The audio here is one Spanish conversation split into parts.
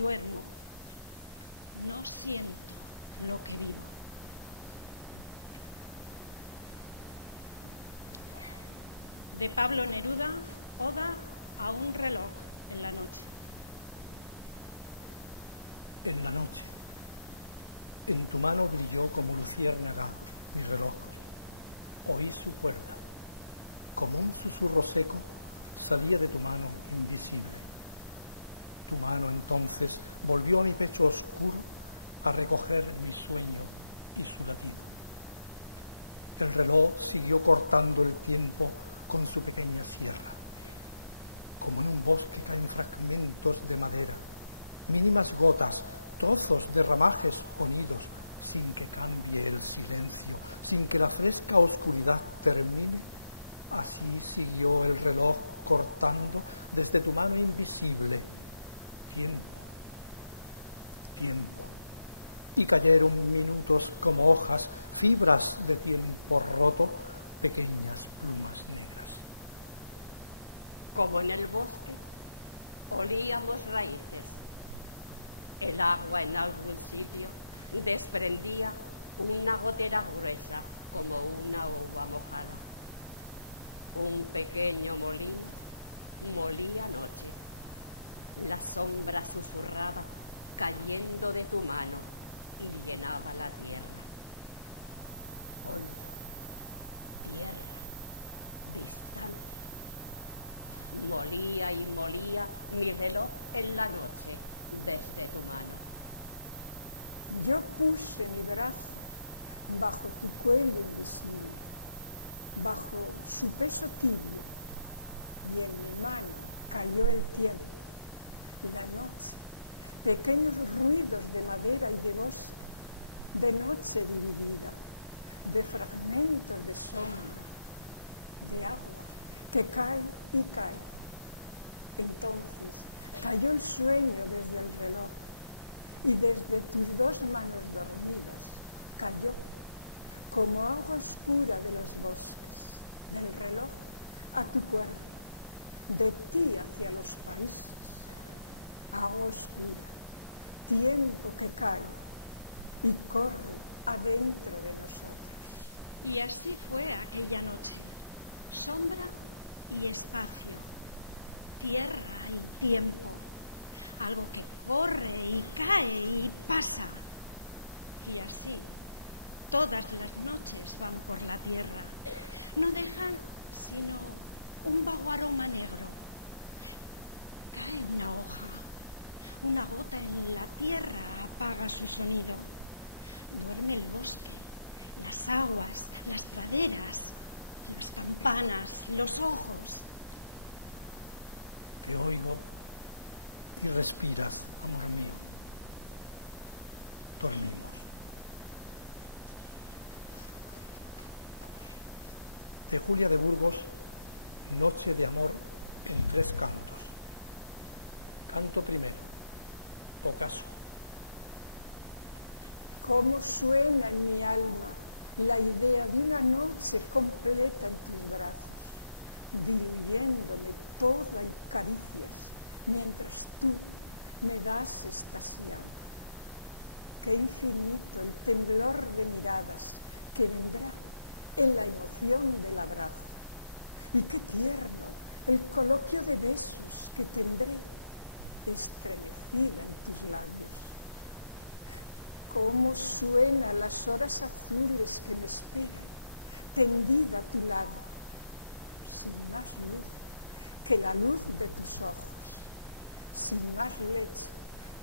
duermo, no siento lo que vivo. De Pablo Neruda, Oda a un reloj en la noche. En la noche, en tu mano brilló como luciérnaga mi reloj. Oí su cuerpo, como un susurro seco, salía de tu mano invisible. Tu mano entonces volvió a mi pecho oscuro a recoger mi sueño y su latido. El reloj siguió cortando el tiempo con su pequeña sierra. Como en un bosque caen fragmentos de madera, mínimas gotas, trozos de ramajes ponidos, sin que cambie el silencio, sin que la fresca oscuridad termine. Así siguió el reloj cortando desde tu mano invisible tiempo, tiempo. Y cayeron minutos como hojas, fibras de tiempo roto, pequeñas plumas negras. Como en el bosque, olíamos raíces. El agua en algún sitio desprendía una gotera gruesa como una uva mojada. Un pequeño molino molía noche. La sombra susurraba cayendo de tu mano y llenaba la tierra. Molía y molía mi reloj en la noche desde tu mano. Yo puse mi brazo bajo tu cuello invisible, bajo su peso tibio, y en mi mano cayó el tiempo, la noche, pequeños ruidos de madera y de bosque, de noche dividida, de fragmentos de sombra, de agua que cae y cae. Entonces cayó el sueño desde el reloj, y desde tus dos manos dormidas cayó como agua oscura de los bosques, el reloj a tu cuerpo, de ti hacia los abismos, agua oscura, tiempo que cae y corre adentro de los ojos. Y así fue aquella noche, sombra y espacio, tierra y tiempo, algo que corre y cae y pasa. Y así, todas las noches van por la tierra, no dejan sino un vago aroma negro. Cae una hoja, una gota en la tierra apaga su sonido. No en el bosque, las aguas, las praderas, las campanas, los ojos. Te oigo y respiras como el mío. Dormir. De Julia de Burgos, Noche de amor en 3 cantos. Canto primero, ocaso. Cómo suena en mi alma la idea de una noche completa en tu brazo, dividiéndome toda en caricias, mientras tú me das estación. Qué infinito el temblor de miradas que miró en la emoción del abrazo. Y qué tierra el coloquio de besos que tendré estremecido en tus labios. Cómo suenan las horas azules que me espero, tendida a tu lado, sin más luz que la luz de tus ojos, sin más luz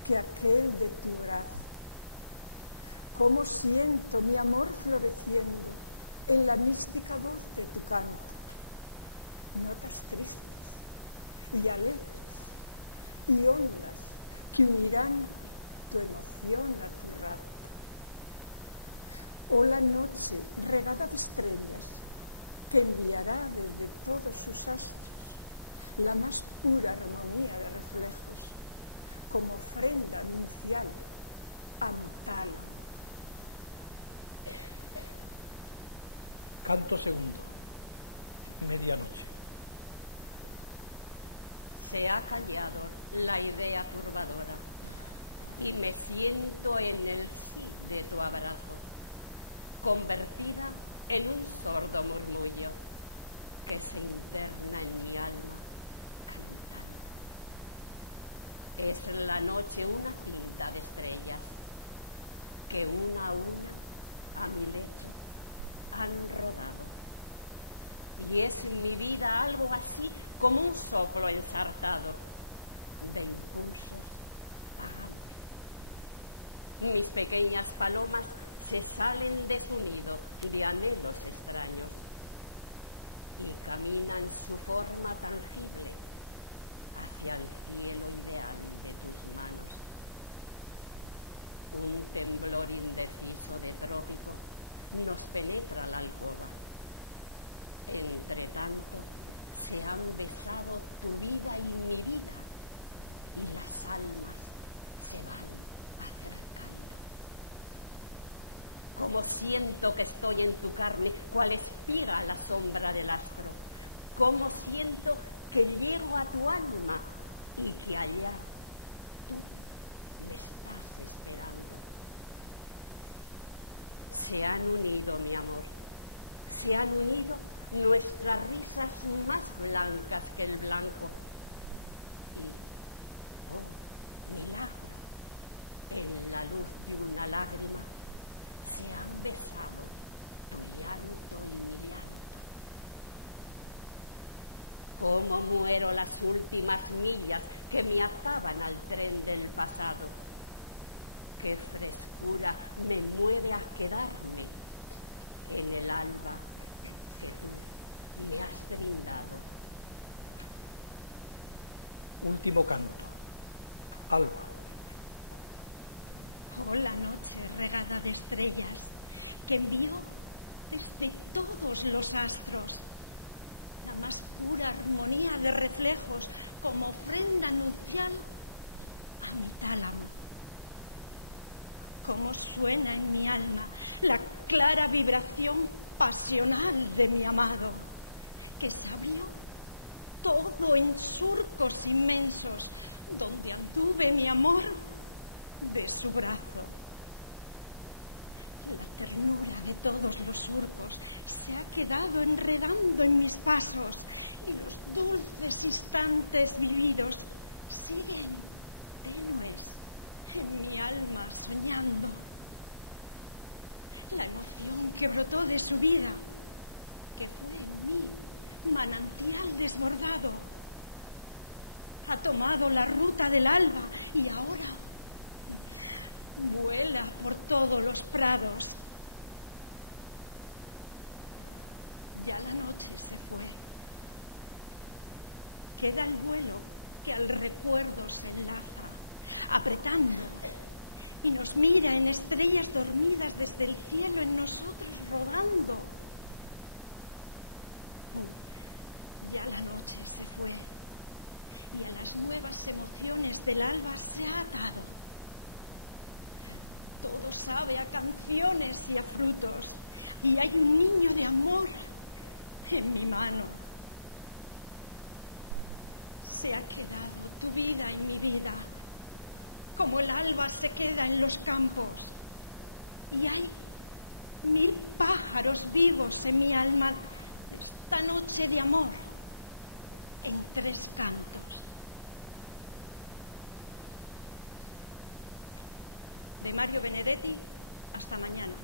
que aquel de tu brazo. Cómo siento mi amor floreciendo en la mística voz de tu canto. Notas tristes y alegres y ondas que unirán tu emoción a tu radio. Oh la noche regada de estrellas que enviará desde todos sus astros la más pura melodía de los lejos, como ofrenda nupcial a mi alma. Canto segundo, medianoche. Se ha callado la idea turbadora. me siento en el sí de tu abrazo, convertida en un sordo murmullo que se interna en mi alma. Es en la noche una cinta de estrellas que una a una a mi lecho han rodado, y es en mi vida algo así como un soplo ensartado del pulso. Mis pequeñas palomas se salen de su nido de anhelos extraños y caminan su forma tan simple hacia el cielo de agua de tus manos. Un temblor indeciso de trópico nos penetra al alcohol. Entre tanto se han besado tu vida y mi vida, y las almas se marchan. Como siento que estoy en tu carne, cual espiga a la sombra del astro. Como siento que llego a tu alma y que allá se han unido, mi amor, se han unido nuestras risas más blancas que el blanco. Mirad, en la luz de una lágrima se han besado labio con labio. Cómo muero las últimas millas que me ataban al tren del pasado. Qué frescura me mueve a quedarme en el alba. Me has brindado. Último canto. Alba. Oh, la noche regada de estrellas que envío desde todos los astros. La más pura armonía de reflejos como ofrenda nupcial a mi tálamo. Cómo suena en mi alma la clara vibración pasional de mi amado, que sabía todo en surcos inmensos, donde anduve mi amor de su brazo. La ternura de todos los surcos se ha quedado enredando en mis pasos, y los dulces instantes vividos siguen firmes en mi alma soñando. La ilusión que brotó de su vida, que fue en mí manantial desbordado, ha tomado la ruta del alba y ahora vuela por todos los prados. Ya la noche se fue. Queda el vuelo que al recuerdo se enlaza, apretando, y nos mira en estrellas dormidas desde el cielo en nosotros rodando. Ya la noche se fue y a las nuevas emociones del alba se ha atado. Todo sabe a canciones y a frutos, y hay un niño de amor en mi mano. Se ha quedado tu vida y mi vida, como el alba se queda en los campos, y hay 1000 pájaros vivos en mi alma esta noche de amor en 3 campos. De Mario Benedetti, hasta mañana.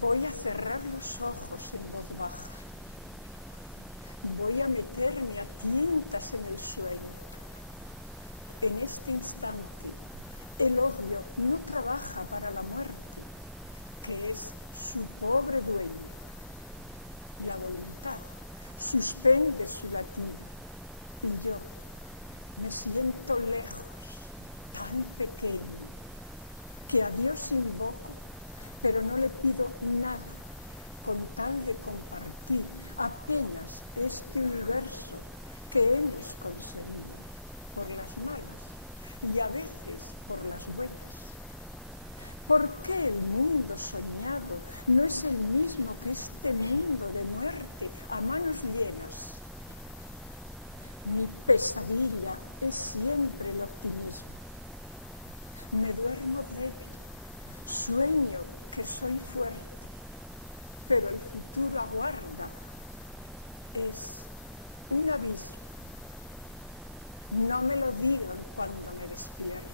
Voy a cerrar los ojos en voz baja. Voy a meterme a tintas en el suelo. En este instante, el odio no trabaja para la muerte, que es su pobre dueño. La voluntad suspende su latido, y yo me siento lejos, tan pequeño, que a Dios me invoco, pero no le pido nada, con tal de compartir apenas este universo que hemos conseguido por las malas y a veces por las buenas. ¿Por qué el mundo soñado no es el mismo que este mundo de muerte a manos llenas? Mi pesadilla es siempre el optimismo, sueño que soy fuerte, pero el futuro aguarda. Es un aviso. No me lo digo cuando lo despierto.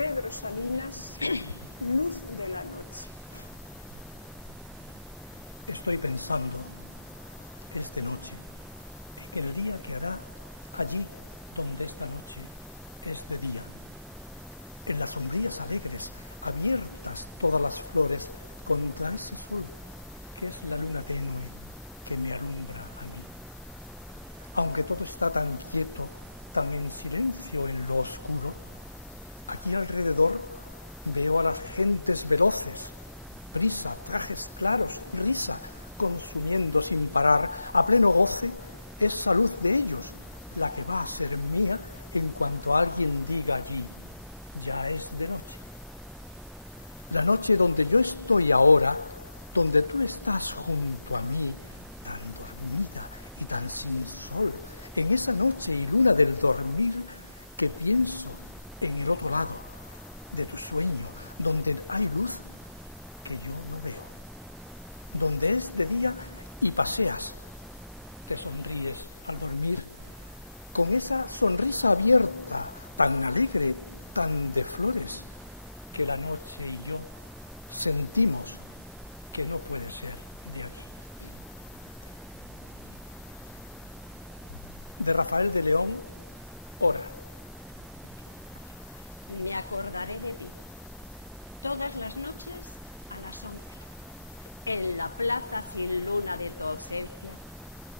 Pedro Salinas, luz de la luz. Estoy pensando esta noche en el día que hará allí donde esta noche, este día, en las sombrías alegres, abiertas todas las flores, con un gran azul, que es la luna tenue que me alumbra. Aunque todo está tan quieto, tan en silencio en lo oscuro, aquí alrededor veo a las gentes veloces, prisa, trajes claros, risa, consumiendo sin parar, a pleno goce, esa luz de ellos, la que va a ser mía en cuanto alguien diga allí, ya es de noche. La noche donde yo estoy ahora, donde tú estás junto a mí, tan dormida y tan sin sol, en esa noche y luna del dormir, que pienso en el otro lado de tu sueño, donde hay luz que yo no veo, donde es de día y paseas, te sonríes al dormir, con esa sonrisa abierta, tan alegre, tan de flores, que la noche y yo sentimos que no puede ser de aquí. De Rafael de León, Hora. Me acordaré de ti todas las noches en la plaza sin luna de toque.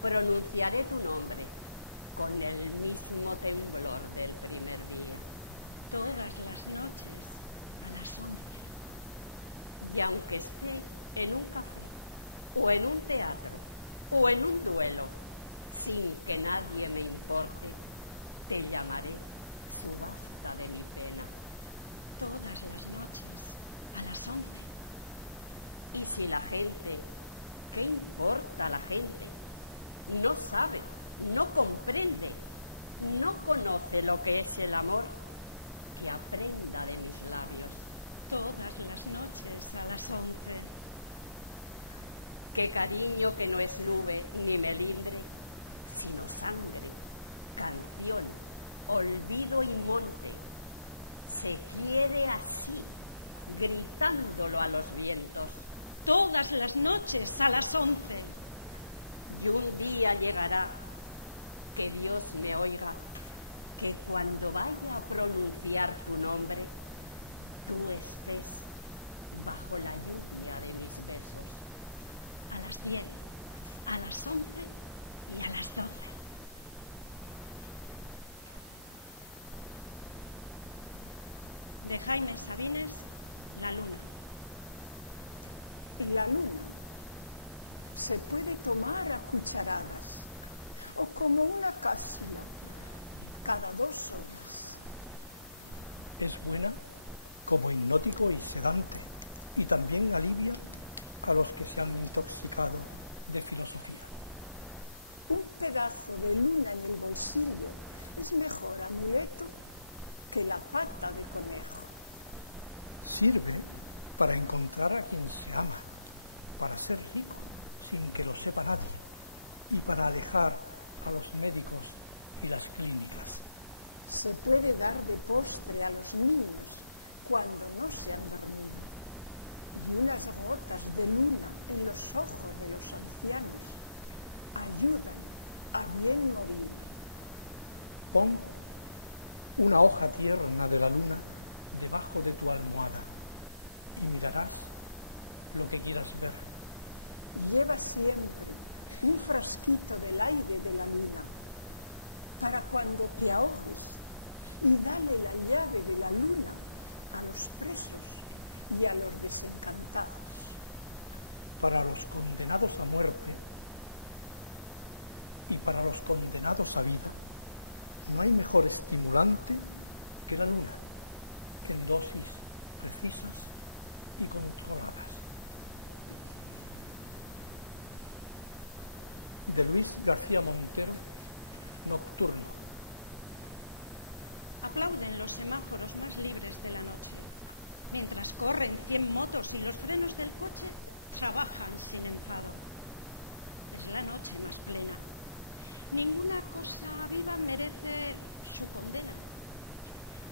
Pronunciaré tu nombre con el mismo temblor del primer día. Todas las noches. Y aunque esté en un café, o en un teatro, o en un duelo, sin que nadie me importe, te llamaré gente. ¿Qué importa a la gente? No sabe, no comprende, no conoce lo que es el amor y aprenda de mis labios. Todas las noches a las 11. Qué cariño que no es nube ni me libre, sino sangre, canción, olvido y muerte. Se quiere así, gritándolo a los vientos. Todas las noches a las 11. Y un día llegará que Dios me oiga, que cuando vaya a pronunciar tu nombre, tú estés bajo la letra de mis versos. A las 10, a las 11 y a las 12. De Jaime Sabines, La luna. Y la luna se puede tomar a cucharadas o como una cápsula cada 2 horas. Es buena como hipnótico y sedante, y también alivia a los que se han intoxicado de filosofía. Un pedazo de luna en el bolsillo es mejor amuleto que la pata de comer. Sirve para encontrar a quien se ama, para ser tú sin que lo sepa nadie, y para alejar a los médicos y las clínicas. Se puede dar de postre a los niños cuando no se han dormido. Y unas gotas de luna en los ojos de los ancianos ayudan a bien morir. Pon una hoja tierna de la luna debajo de tu almohada y mirarás lo que quieras ver. Lleva siempre un frasquito del aire de la luna para cuando te ahogues y dale la llave de la luna a los presos y a los desencantados. Para los condenados a muerte y para los condenados a vida, no hay mejor estimulante que la luna, en dosis precisas y controladas. De Luis García Montero, Nocturno. Aplauden los semáforos más libres de la noche. Mientras corren 100 motos y los frenos del coche trabajan sin enfado. Es la noche más plena. Ninguna cosa viva merece su condena.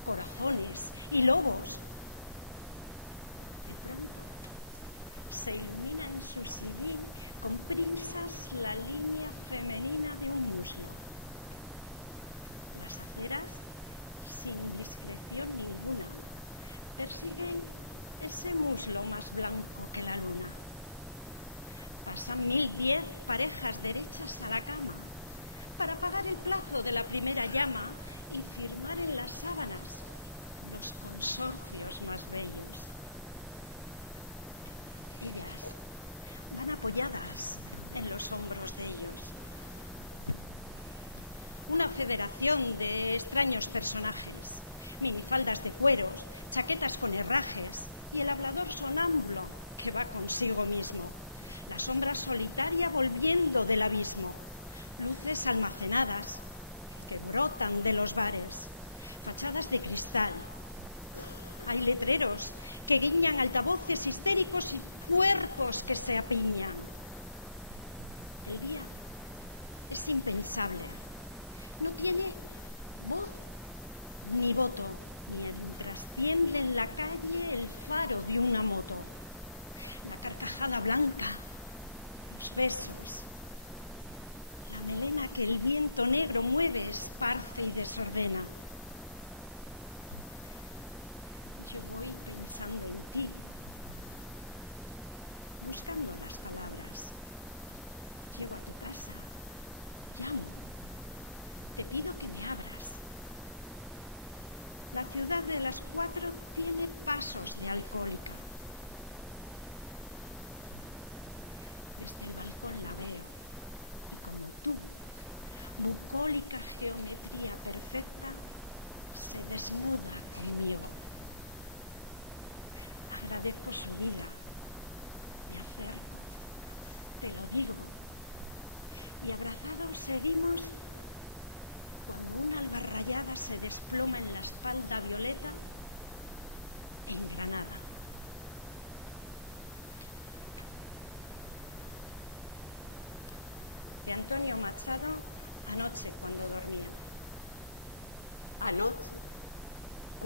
Corazones y lobos. Se ilumina en su sillín con prisas la línea femenina de un muslo. Las sin distinción ninguna, persiguen ese muslo más blanco que la luna. Pasan 1010 parejas derechas a la cama para apagar el plazo de la primera llama y firmar en las sábanas los socios más bellos. Ellas están apoyadas en los hombros de ellos. Una federación de extraños personajes, minifaldas de cuero, chaquetas con herrajes y el hablador sonámbulo que va consigo mismo. La sombra solitaria volviendo del abismo. Luces almacenadas que brotan de los bares. Fachadas de cristal. Hay letreros que guiñan altavoces histéricos y cuerpos que se apiñan. De día es impensable. No tiene voz ni voto, mientras tiende en la calle el faro de una moto. La carcajada blanca, los besos, la melena que el viento negro mueve, esparce y desordena. La ciudad de las 4 tiene pasos de alcohólica. Bucólica geometría perfecta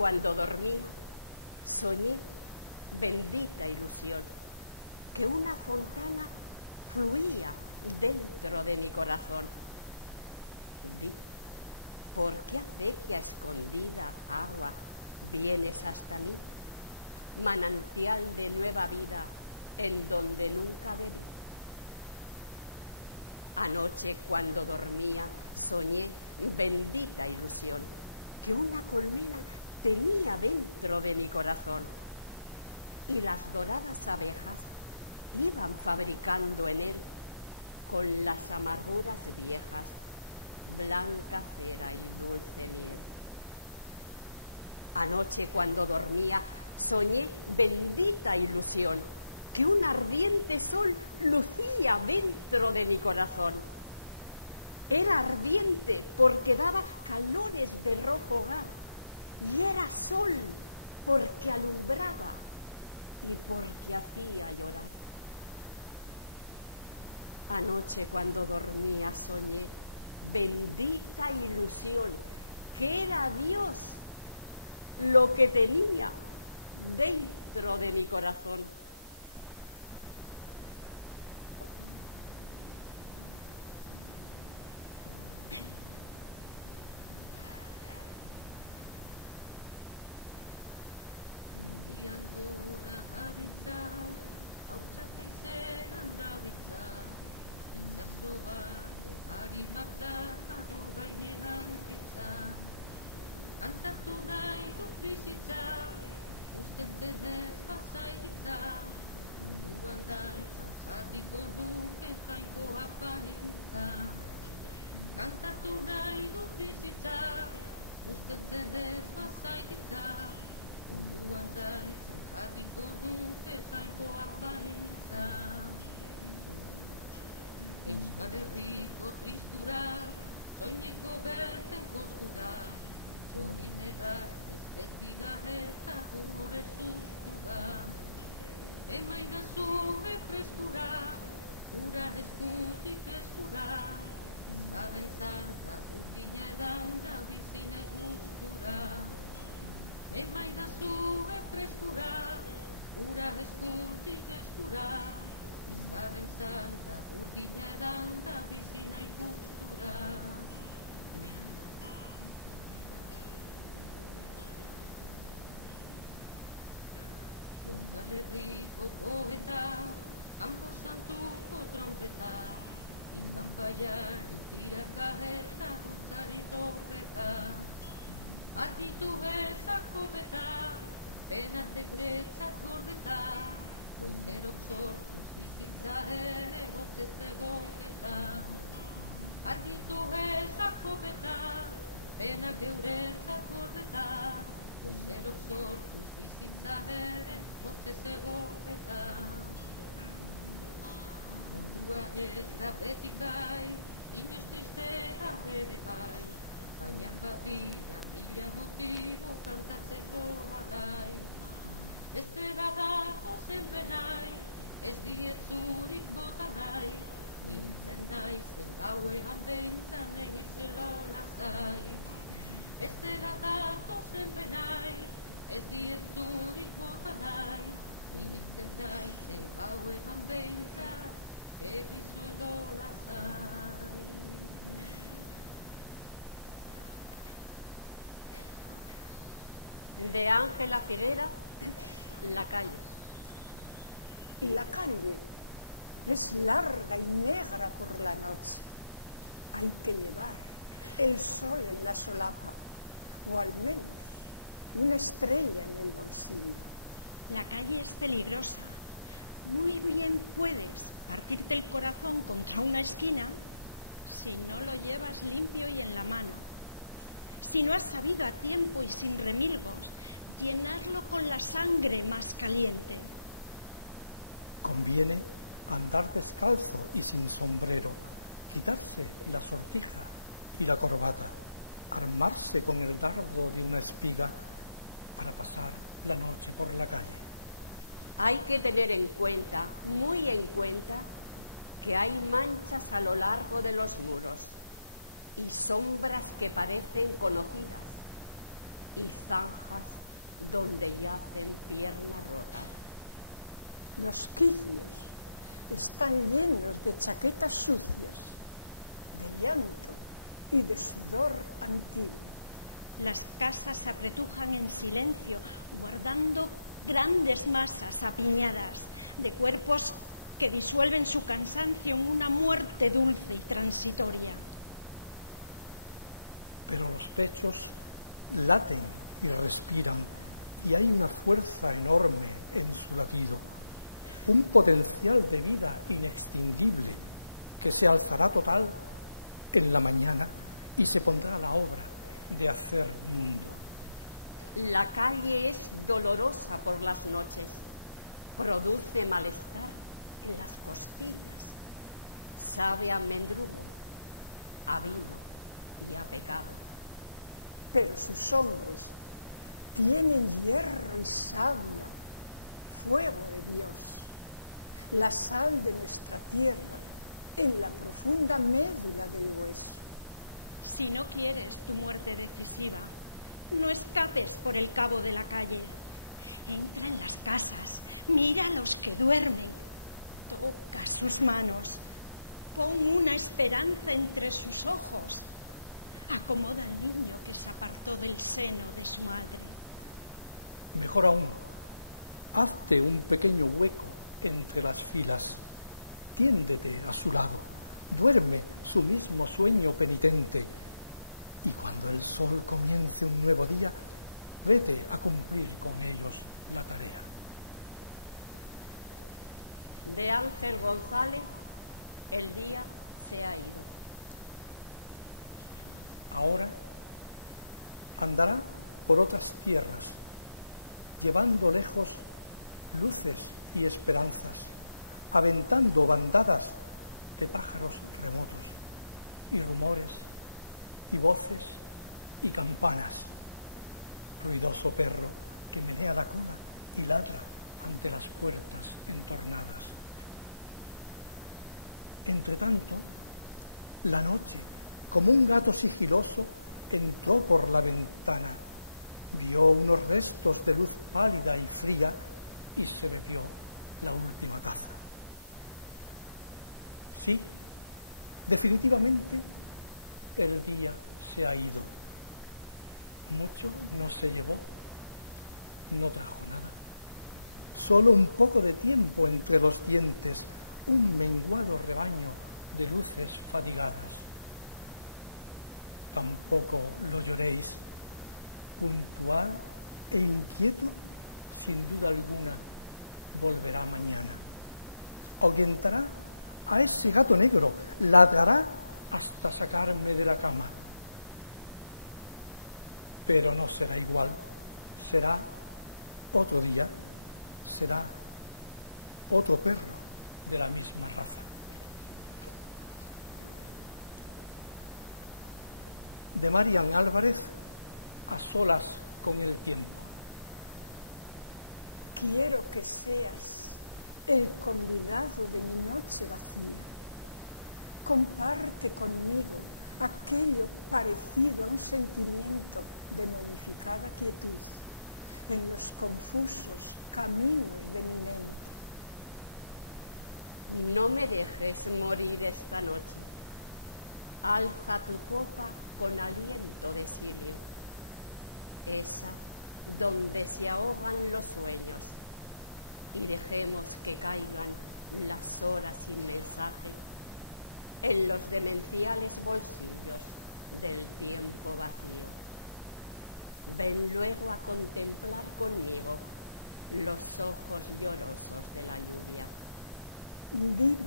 cuando dormí, soñé, bendita ilusión, que una fontana fluía dentro de mi corazón. ¿Sí? ¿Por qué acequia escondida, agua, vienes hasta mí? Manantial de nueva vida, en donde nunca voy. Anoche, cuando dormía, soñé, bendita ilusión, que una colmena tenía dentro de mi corazón, y las doradas abejas iban fabricando en él, con las amaduras viejas, blanca, ciega y muy tenue. Anoche, cuando dormía, soñé, bendita ilusión, que un ardiente sol lucía dentro de mi corazón. Era ardiente porque daba calores de rojo hogar, y era sol porque alumbraba y porque hacía llorar. Anoche, cuando dormía, soñé, bendita ilusión, que era Dios lo que tenía dentro de mi corazón. Ángela Figuera, la calle. Y la calle es larga y negra por la noche. Hay que mirar el sol en la solapa, o al menos una estrella en el vacío. La calle es peligrosa. Muy bien puedes partirte el corazón contra una esquina si no lo llevas limpio y en la mano. Si no has sabido a tiempo y sin remilgos, llenarlo con la sangre más caliente. Conviene andar descalzo y sin sombrero, quitarse la sortija y la corbata, armarse con el dardo de una espiga para pasar la noche por la calle. Hay que tener en cuenta, muy en cuenta, que hay manchas a lo largo de los muros y sombras que parecen conocidas y zanjas donde yace el infierno. Los sitios están llenos de chaquetas sucias, de llanto y de sudor antiguo. Las casas se apretujan en silencio, guardando grandes masas apiñadas de cuerpos que disuelven su cansancio en una muerte dulce y transitoria. Pero los pechos laten y respiran, y hay una fuerza enorme en su latido, un potencial de vida inextinguible que se alzará total en la mañana y se pondrá a la obra de hacer mundo. La calle es dolorosa por las noches, produce malestar en las costillas, sabe a mendrugo, a vida y a pecado. Pero sus hombres tienen hierro y sable, fuego de Dios, la sal de nuestra tierra, en la profunda médula del hueso. Si no quieres tu muerte decisiva, no escapes por el cabo de la calle. Entra en las casas, mira a los que duermen, toca sus manos, pon una esperanza entre sus ojos, acomoda al niño que se apartó del seno de su madre. Mejor aún, hazte un pequeño hueco entre las filas, tiéndete a su lado, duerme su mismo sueño penitente, y cuando el sol comience un nuevo día, vete a cumplir con ellos la tarea. De Ángel González, el día se ha ido. Ahora andará por otras tierras, llevando lejos luces y esperanzas, aventando bandadas de pájaros remotos, y rumores, y voces, y campanas. Ruidoso perro que menea la cruz y ladra ante las puertas entornadas. Entre tanto, la noche, como un gato sigiloso, entró por la ventana, vio unos restos de luz pálida y fría y se bebió la última taza. Sí, definitivamente, el día se ha ido. Mucho no se llevó, no trajo nada. Solo un poco de tiempo entre los dientes, un menguado rebaño de luces fatigadas. Tampoco no lloréis, puntual e inquieto, sin duda alguna, volverá mañana. Ahuyentará a ese gato negro, ladrará hasta sacarme de la cama. Pero no será igual, será otro día, será otro perro de la misma raza. De Marian Álvarez, a solas con el tiempo. Quiero que seas el convidado de mi noche vacía. Comparte conmigo aquello parecido a un sentimiento de modificada quietud en los confusos caminos de mi mente. No me dejes morir esta noche. Alza tu copa con aliento de cielo. Esa donde se ahogan los sueños. Y dejemos que caigan las horas inmesables en los demenciales bolsillos del tiempo vacío. Ven luego a contemplar conmigo los ojos llorosos de la lluvia. Dime,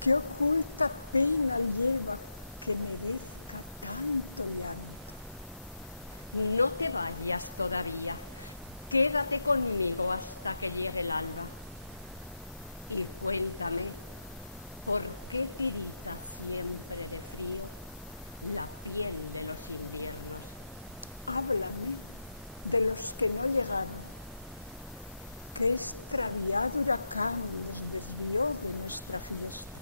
¿qué oculta pena lleva que merezca tanto llanto? No te vayas todavía. Quédate conmigo hasta que llegue el alba. Y cuéntame, ¿por qué tirita siempre de frío la piel de los inviernos? Háblame de los que no llegaron. Qué extraviado huracán nos desvió de nuestra fiesta.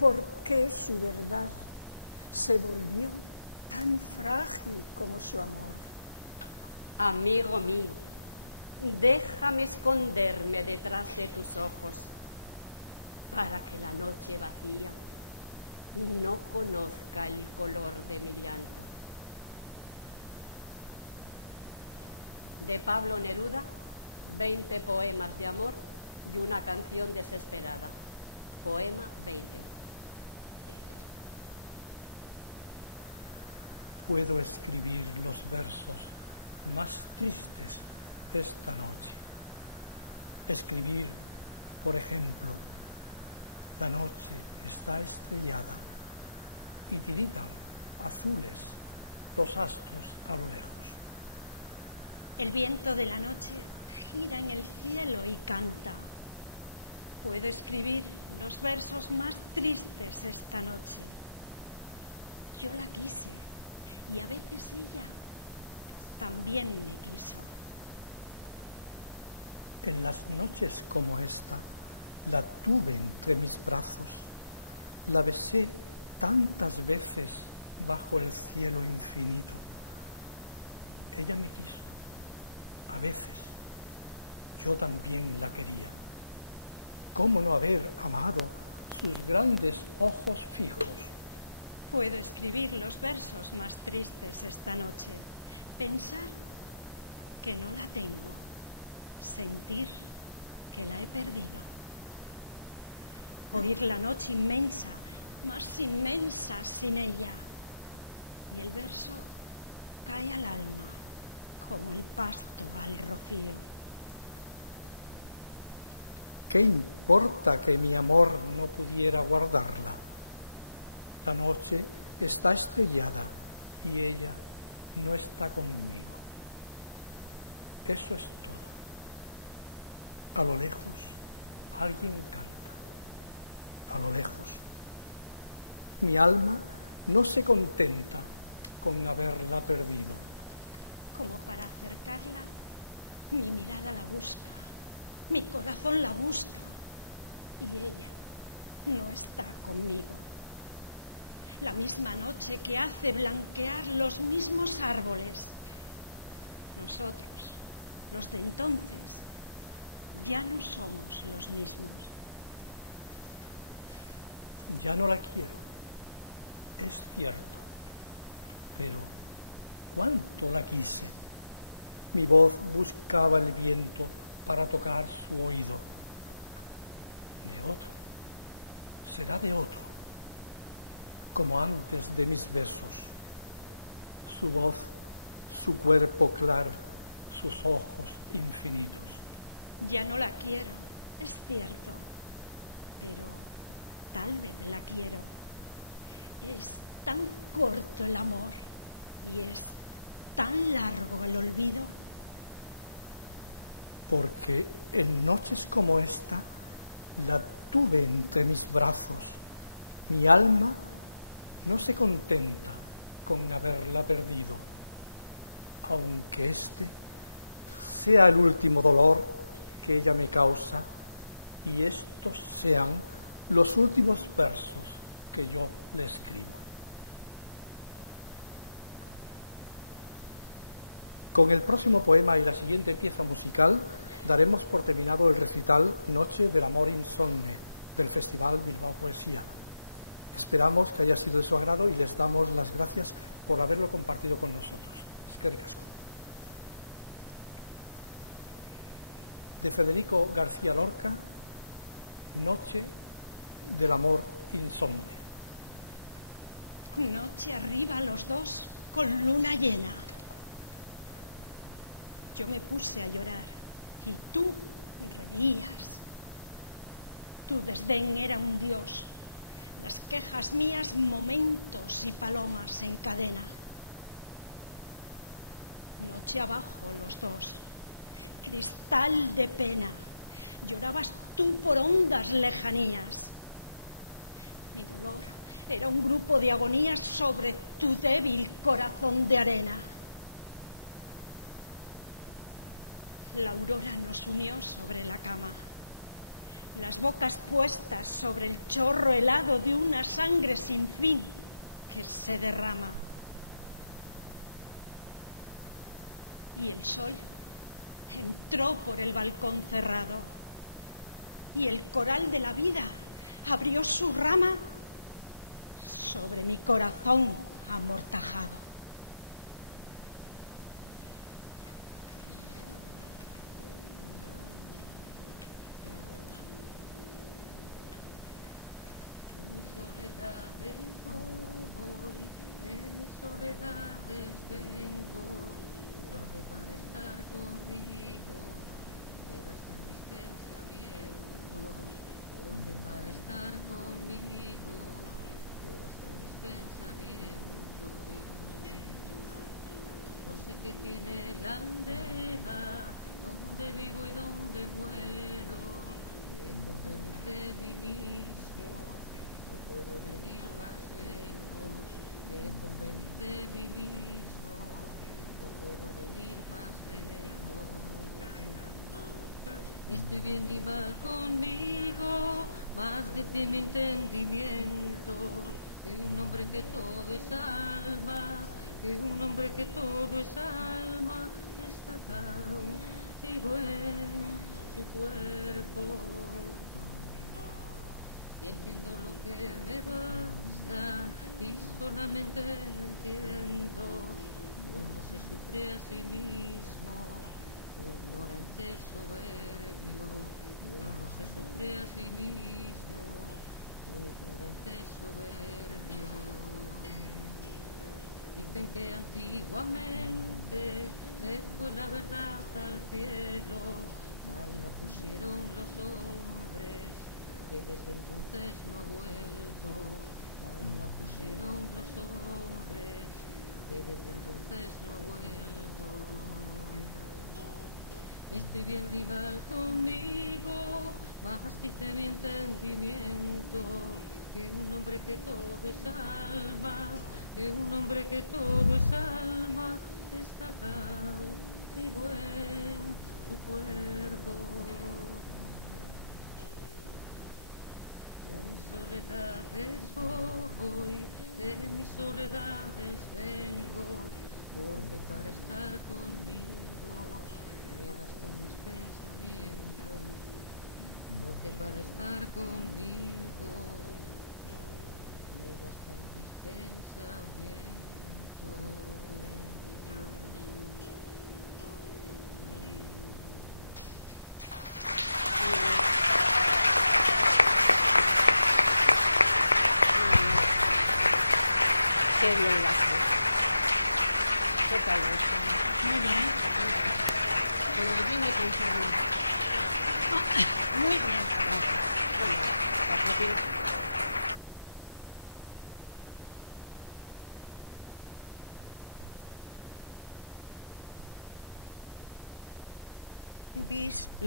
¿Por qué su verdad se volvió tan frágil como su amor? amigo mío, déjame esconderme detrás de tus ojos para que la noche vacía no conozca el color de mi mirada. De Pablo Neruda, 20 poemas de amor y una canción desesperada. Poema 20. Puedo escribir los versos más tristes de esta noche. Escribir, por ejemplo, la noche está estrellada y grita azules los astros aureros. El viento de la noche gira en el cielo y canta. Puedo escribir los versos más tristes de esta noche. Yo la quise y a veces ella también me quiso. En las noches como esta, la tuve entre mis brazos, la besé tantas veces bajo el cielo infinito. Ella me quiso, a veces yo también la quería. ¿Cómo no haber amado sus grandes ojos fijos? Puedo escribir los versos más tristes de esta noche. Pensar que no la tengo. Sentir que la he perdido. Oír la noche inmensa, más inmensa sin ella. Y el verso cae al alma como un pasto al rocío. ¿Qué importa que mi amor no pudiera guardarla? La noche está estrellada y ella no está conmigo. Eso sí, a lo lejos, alguien canta. A lo lejos. Mi alma no se contenta con haberla perdido. Como para acercarla, mi mirada la busca, mi corazón la busca, y ella no está conmigo. La misma noche que hace blanquear los mismos árboles. Nosotros, los de entonces, ya no somos los mismos. Ya no la quiero. Es cierto. Pero ¿cuánto la quise? Mi voz buscaba el viento para tocar su oído. Mi voz será de otro, como antes de mis besos. Su voz, su cuerpo claro, sus ojos infinitos. Ya no la quiero, es cierto. Tal vez la quiero. Es tan corto el amor y es tan largo el olvido. Porque en noches como esta la tuve entre mis brazos. Mi alma no se contenta con haberla perdido, aunque este sea el último dolor que ella me causa y estos sean los últimos versos que yo le escribo. Con el próximo poema y la siguiente pieza musical daremos por terminado el recital Noche del Amor Insomne del Festival Bilbao Poesía. Esperamos que haya sido de su agrado y les damos las gracias por haberlo compartido con nosotros. De Federico García Lorca, Noche del Amor Insomne. Noche arriba los dos con luna llena. Yo me puse a llorar y tú reías. Tu desdén era un dios. Las quejas mías momentos y palomas en cadena. Noche abajo los dos. Cristal de pena. Llorabas tú por hondas lejanías. Era un grupo de agonías sobre tu débil corazón de arena. La aurora nos unió sobre la cama, las bocas puestas sobre el chorro helado de una sangre sin fin que se derrama. Y el entró por el balcón cerrado y el coral de la vida abrió su rama sobre mi corazón amortajado.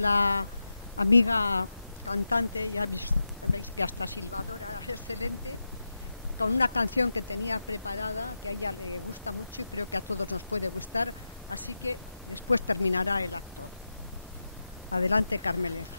La amiga cantante, ya hasta silbadora, excelente, con una canción que tenía preparada, que a ella le gusta mucho y creo que a todos nos puede gustar, así que después terminará el acto. Adelante, Carmelita.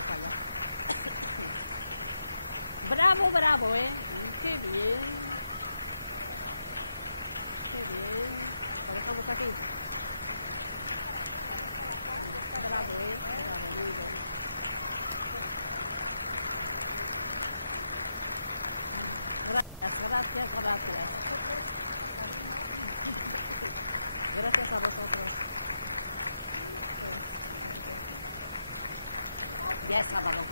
bueno. Bravo, bravo, ¿eh? Qué bien. Qué bien. ¿Lo dejamos aquí? Bravo, ¿eh? Gracias, gracias, gracias. Gracias a vosotros. Ya es sábado.